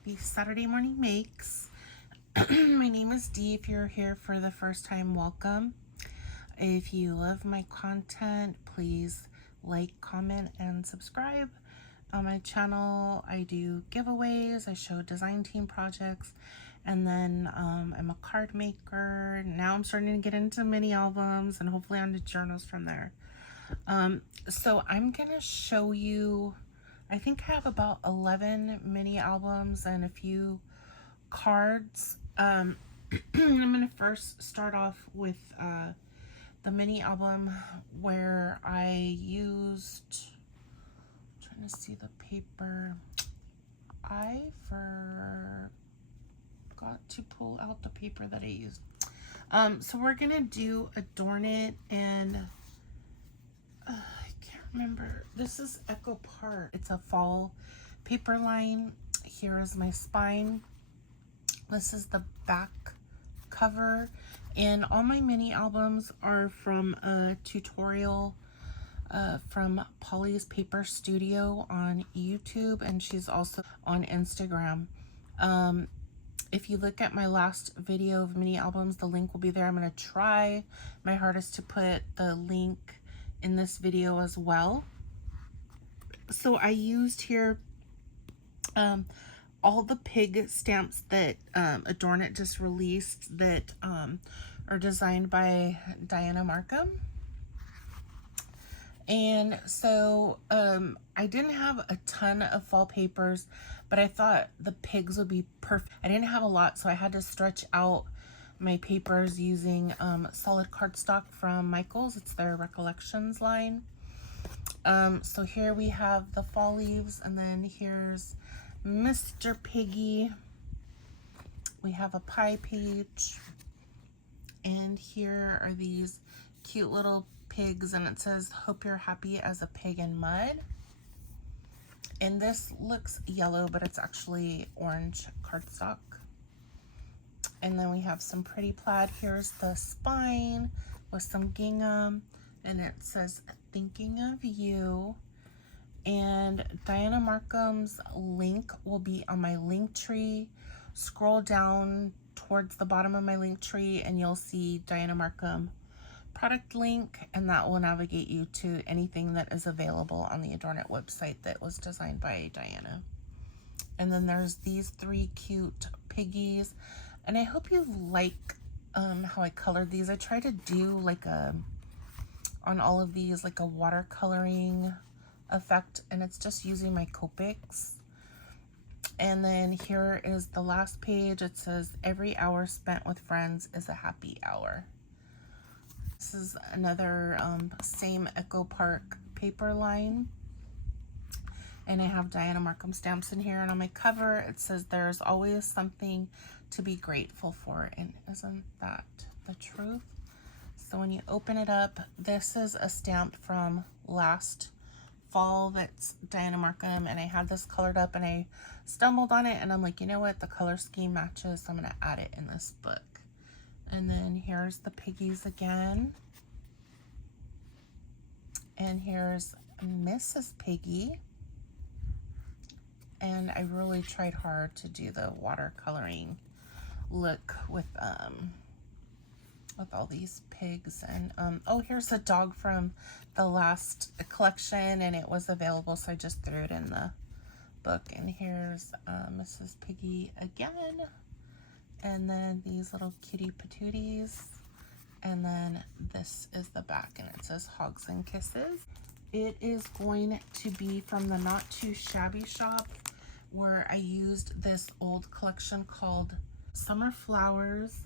happy Saturday morning makes. My name is Dee. If you're here for the first time, welcome. If you love my content, please like, comment, and subscribe. On my channel, I do giveaways, I show design team projects, and then I'm a card maker. Now I'm starting to get into mini albums and hopefully onto journals from there. So I'm gonna show you, I think I have about 11 mini albums and a few cards. I'm gonna first start off with the mini album where I used, I'm trying to see the paper, I forgot to pull out the paper that I used. So we're gonna do Adorn It, and I can't remember. This is Echo Park. It's a fall paper line. Here is my spine. This is the back cover, and all my mini albums are from a tutorial from Polly's Paper Studio on YouTube, and she's also on Instagram. If you look at my last video of mini albums, the link will be there. I'm going to try my hardest to put the link in this video as well. So I used here all the pig stamps that Adorn It just released that are designed by Dianna Marcum. And so I didn't have a ton of fall papers, but I thought the pigs would be perfect. I didn't have a lot, so I had to stretch out my papers using solid cardstock from Michaels. It's their Recollections line. So here we have the fall leaves, and then here's Mr. Piggy. We have a pie page, and here are these cute little pigs, and it says, "Hope you're happy as a pig in mud." And this looks yellow, but it's actually orange cardstock. And then we have some pretty plaid. Here's the spine with some gingham, and it says, "Thinking of you." And Dianna Marcum's link will be on my link tree. Scroll down towards the bottom of my link tree and you'll see Dianna Marcum product link, and that will navigate you to anything that is available on the Adorn It website that was designed by Dianna. And then there's these three cute piggies, and I hope you like how I colored these. I try to do like on all of these like a watercoloring effect, and it's just using my Copics. And then here is the last page. It says, "Every hour spent with friends is a happy hour." This is another same Echo Park paper line, and I have Dianna Marcum stamps in here, and on my cover it says, "There's always something to be grateful for," and isn't that the truth? So when you open it up, this is a stamp from last fall that's Dianna Marcum, and I had this colored up and I stumbled on it, and I'm like, you know what, the color scheme matches, so I'm gonna add it in this book. And then here's the piggies again, and here's Mrs. Piggy, and I really tried hard to do the watercoloring look with all these pigs. And oh, here's a dog from the last collection, and it was available, so I just threw it in the book. And here's Mrs. Piggy again, and then these little kitty patooties, and then this is the back, and it says "Hugs and Kisses." It is going to be from the Not Too Shabby shop, where I used this old collection called Summer Flowers,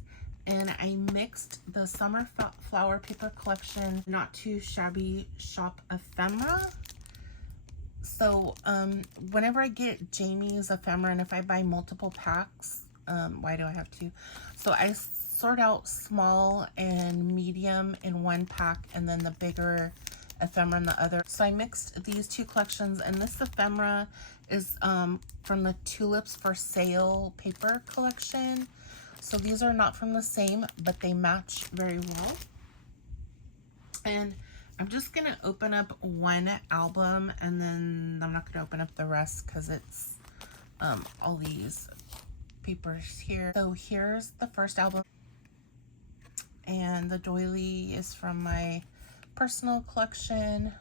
and I mixed the Summer Flower Paper Collection Not Too Shabby shop ephemera. So whenever I get Jamie's ephemera, and if I buy multiple packs, why do I have to? So I sort out small and medium in one pack, and then the bigger ephemera in the other. So I mixed these two collections, and this ephemera is from the Tulips for Sale paper collection. So these are not from the same, but they match very well. And I'm just gonna open up one album, and then I'm not gonna open up the rest because it's all these papers here. So here's the first album, and the doily is from my personal collection.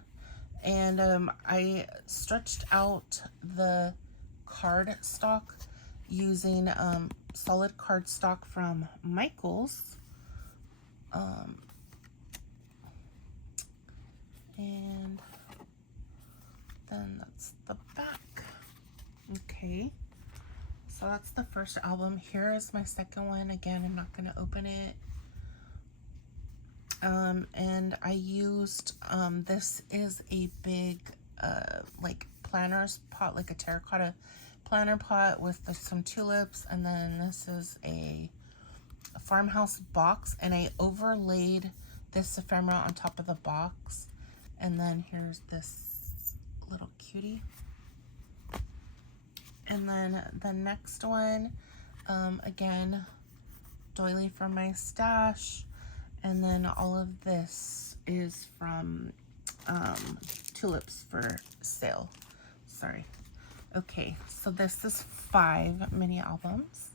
And I stretched out the card stock using solid card stock from Michaels. And then that's the back. Okay, so that's the first album. Here is my second one. Again, I'm not going to open it. And I used, this is a big, like planner's pot, like a terracotta planner pot with some tulips. And then this is a farmhouse box, and I overlaid this ephemera on top of the box. And then here's this little cutie. And then the next one, again, doily from my stash. And then all of this is from tulips for sale. Sorry. Okay, so this is 5 mini albums.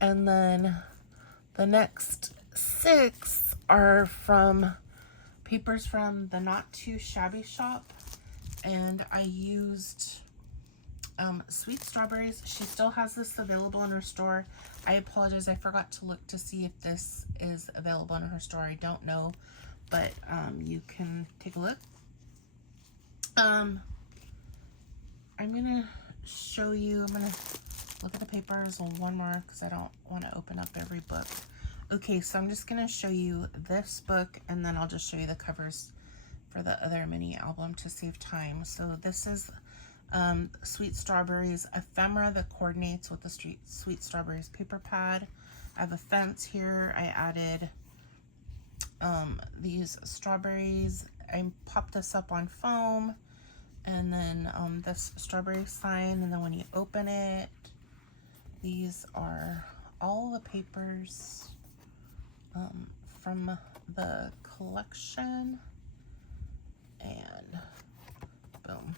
And then the next 6 are from papers from the Not Too Shabby shop. And I used Sweet Strawberries. She still has this available in her store. I apologize, I forgot to look to see if this is available in her store. I don't know, but you can take a look. I'm gonna show you, I'm gonna look at the papers one more because I don't want to open up every book. Okay, so I'm just gonna show you this book, and then I'll just show you the covers for the other mini album to save time. So this is Sweet Strawberries ephemera that coordinates with the Sweet Strawberries paper pad. I have a fence here. I added these strawberries. I popped this up on foam, and then this strawberry sign, and then when you open it, these are all the papers from the collection, and boom.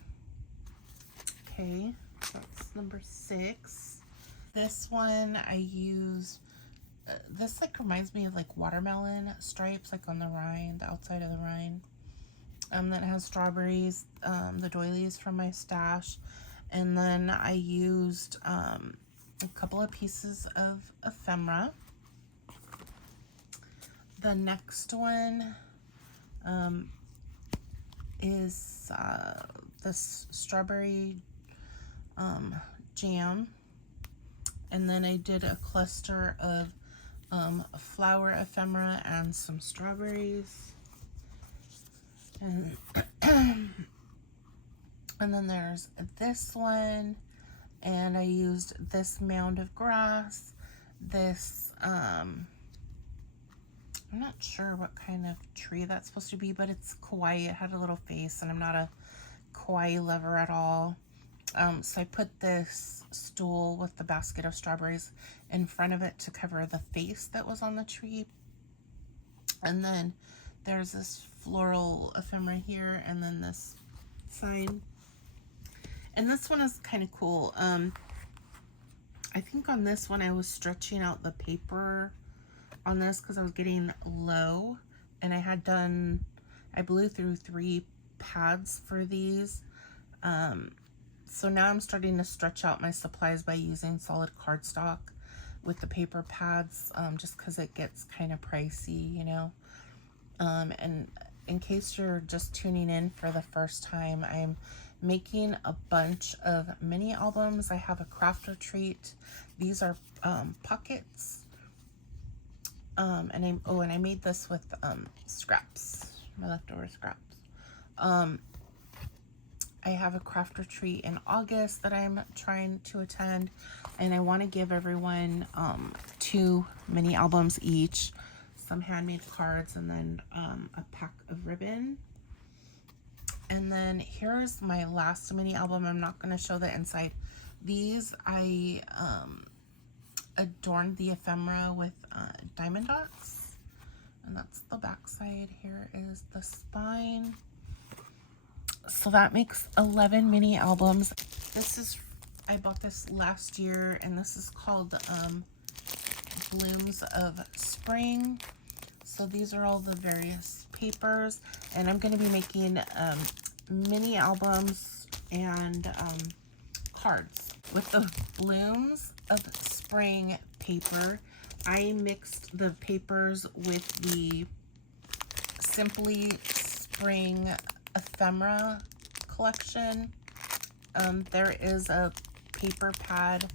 Okay, that's number 6. This one I use, this like reminds me of like watermelon stripes, like on the rind, the outside of the rind. That has strawberries, the doilies from my stash. And then I used a couple of pieces of ephemera. The next one is this strawberry jam, and then I did a cluster of flower ephemera and some strawberries, and and then there's this one, and I used this mound of grass, this I'm not sure what kind of tree that's supposed to be, but it's kawaii. It had a little face, and I'm not a kawaii lover at all. So I put this stool with the basket of strawberries in front of it to cover the face that was on the tree. And then there's this floral ephemera here, and then this sign. And this one is kind of cool. I think on this one I was stretching out the paper on this because I was getting low, and I had done, I blew through 3 pads for these. So now I'm starting to stretch out my supplies by using solid cardstock with the paper pads, just because it gets kind of pricey, you know. And in case you're just tuning in for the first time, I'm making a bunch of mini albums. I have a crafter treat. These are pockets. And I made this with scraps, my leftover scraps. I have a craft retreat in August that I'm trying to attend, and I want to give everyone 2 mini albums each, some handmade cards, and then a pack of ribbon. And then here's my last mini album. I'm not going to show the inside. These I adorned the ephemera with diamond dots, and that's the back side. Here is the spine. So that makes 11 mini albums. This is I bought this last year, and this is called Blooms of Spring. So these are all the various papers, and I'm going to be making mini albums and cards. With the Blooms of Spring paper, I mixed the papers with the Simply Spring Ephemera collection. There is a paper pad,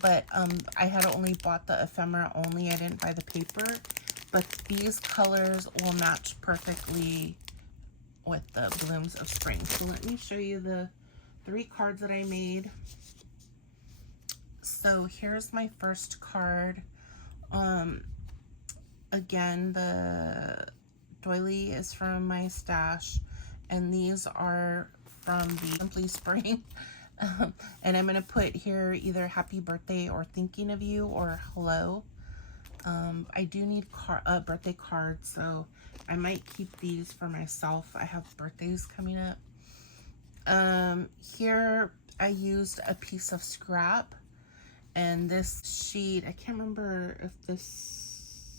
but I had only bought the ephemera only. I didn't buy the paper, but these colors will match perfectly with the Blooms of Spring. So let me show you the 3 cards that I made. So here's my first card. Again, the doily is from my stash, and these are from the Simply Spring. And I'm going to put here either happy birthday or thinking of you or hello. I do need birthday cards, so I might keep these for myself. I have birthdays coming up. Here I used a piece of scrap, and this sheet, I can't remember if this,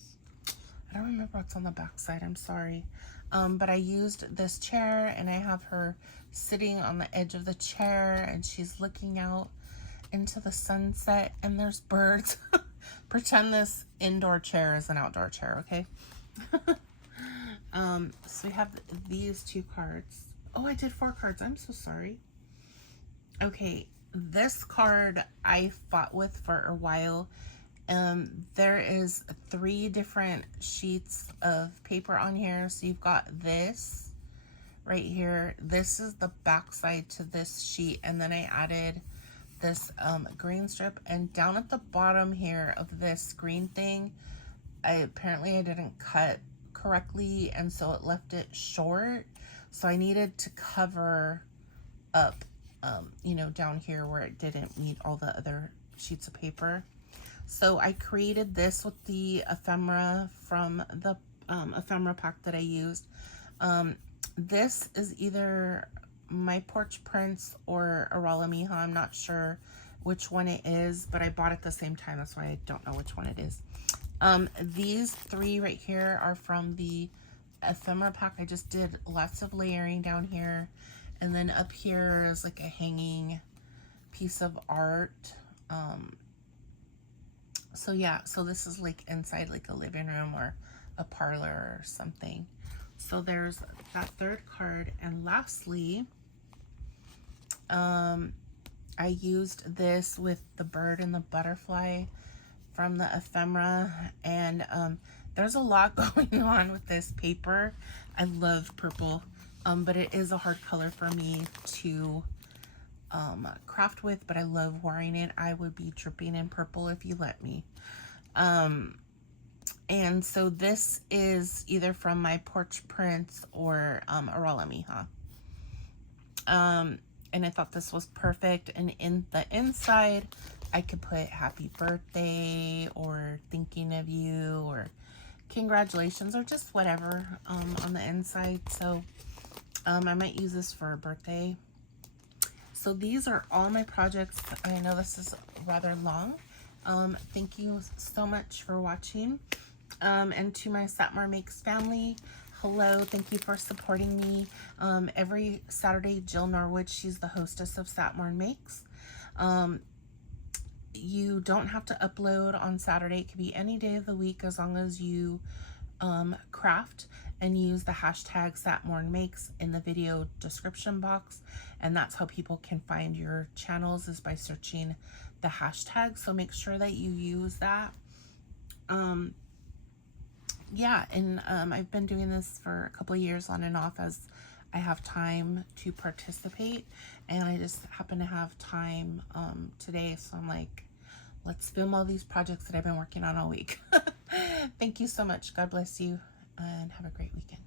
I don't remember what's on the back side, I'm sorry. But I used this chair, and I have her sitting on the edge of the chair, and she's looking out into the sunset, and there's birds. Pretend this indoor chair is an outdoor chair, okay? So we have these 2 cards. Oh, I did 4 cards. I'm so sorry. Okay, this card I fought with for a while. There is 3 different sheets of paper on here. So you've got this right here. This is the back side to this sheet, and then I added this green strip, and down at the bottom here of this green thing, apparently I didn't cut correctly, and so it left it short. So I needed to cover up, you know, down here where it didn't meet all the other sheets of paper. So I created this with the ephemera from the ephemera pack that I used. This is either My Porch Prince or Arala Mija. I'm not sure which one it is, but I bought it at the same time. That's why I don't know which one it is. These 3 right here are from the ephemera pack. I just did lots of layering down here, and then up here is like a hanging piece of art. So yeah, so this is like inside like a living room or a parlor or something. So there's that 3rd card, and lastly, I used this with the bird and the butterfly from the ephemera, and there's a lot going on with this paper. I love purple, but it is a hard color for me to craft with, but I love wearing it. I would be dripping in purple if you let me. And so this is either from My Porch Prince or Arala Mija. And I thought this was perfect. And in the inside, I could put happy birthday or thinking of you or congratulations or just whatever on the inside. So I might use this for a birthday. So these are all my projects. I know this is rather long. Thank you so much for watching. And to my Satmar Makes family, hello, thank you for supporting me. Every Saturday, Jill Norwood, she's the hostess of Satmar Makes. You don't have to upload on Saturday. It could be any day of the week as long as you craft and use the hashtag SatmornMakes in the video description box. And that's how people can find your channels, is by searching the hashtag. So make sure that you use that. Yeah, and I've been doing this for a couple of years on and off as I have time to participate, and I just happen to have time today, so I'm like, let's film all these projects that I've been working on all week. Thank you so much. God bless you, and have a great weekend.